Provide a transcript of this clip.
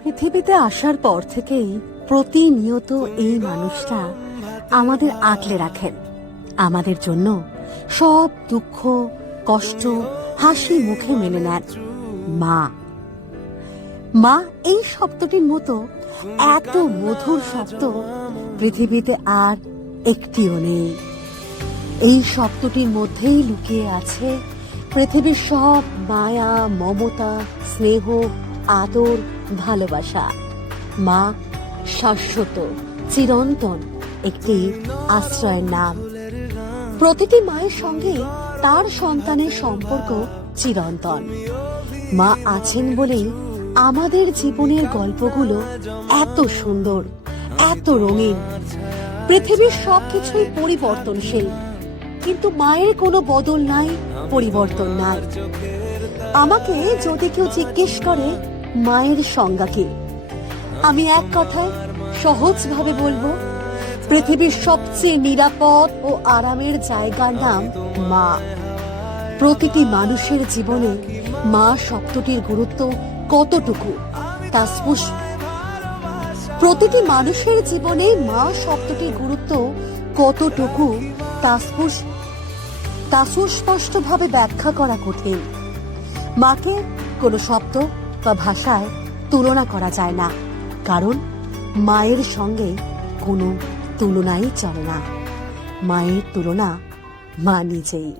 পৃথিবীতে আসার পর থেকেই প্রতিনিয়ত এই মানুষটা আমাদের আগলে রাখেন, আমাদের জন্য সব দুঃখ কষ্ট হাসি মুখে মেনে নেন। মা, মা এই শব্দটির মতো এত মধুর শব্দ পৃথিবীতে আর একটিও নেই। এই শব্দটির মধ্যেই লুকিয়ে আছে পৃথিবীর সব মায়া মমতা স্নেহ আদর ভালোবাসা। মা শাশ্বত চিরন্তন একটি আশ্রয়ের নাম। প্রতিটি মায়ের সঙ্গে তার সন্তানের সম্পর্ক চিরন্তন। মা আছেন বলেই আমাদের জীবনের গল্পগুলো এত সুন্দর, এত রঙিন। পৃথিবীর সবকিছুই পরিবর্তনশীল, কিন্তু মায়ের কোনো বদল নাই, পরিবর্তন নাই। আমাকে যদি কেউ জিজ্ঞেস করে মায়ের সংজ্ঞা কি, আমি এক কথায় সহজভাবে বলবো, পৃথিবীর সবচেয়ে নিরাপদ ও আরামের জায়গার নাম মা। প্রতিটি মানুষের জীবনে মা শব্দটির গুরুত্ব কতটুকু তা প্রতিটি মানুষের জীবনে মা শব্দটির গুরুত্ব কতটুকু তা সুস্পষ্টভাবে ব্যাখ্যা করা কঠিন। মাকে কোনো শব্দ বা ভাষায় তুলনা করা যায় না, কারণ মায়ের সঙ্গে কোনো তুলনাই চলে না। মায়ের তুলনা মা নিজেই।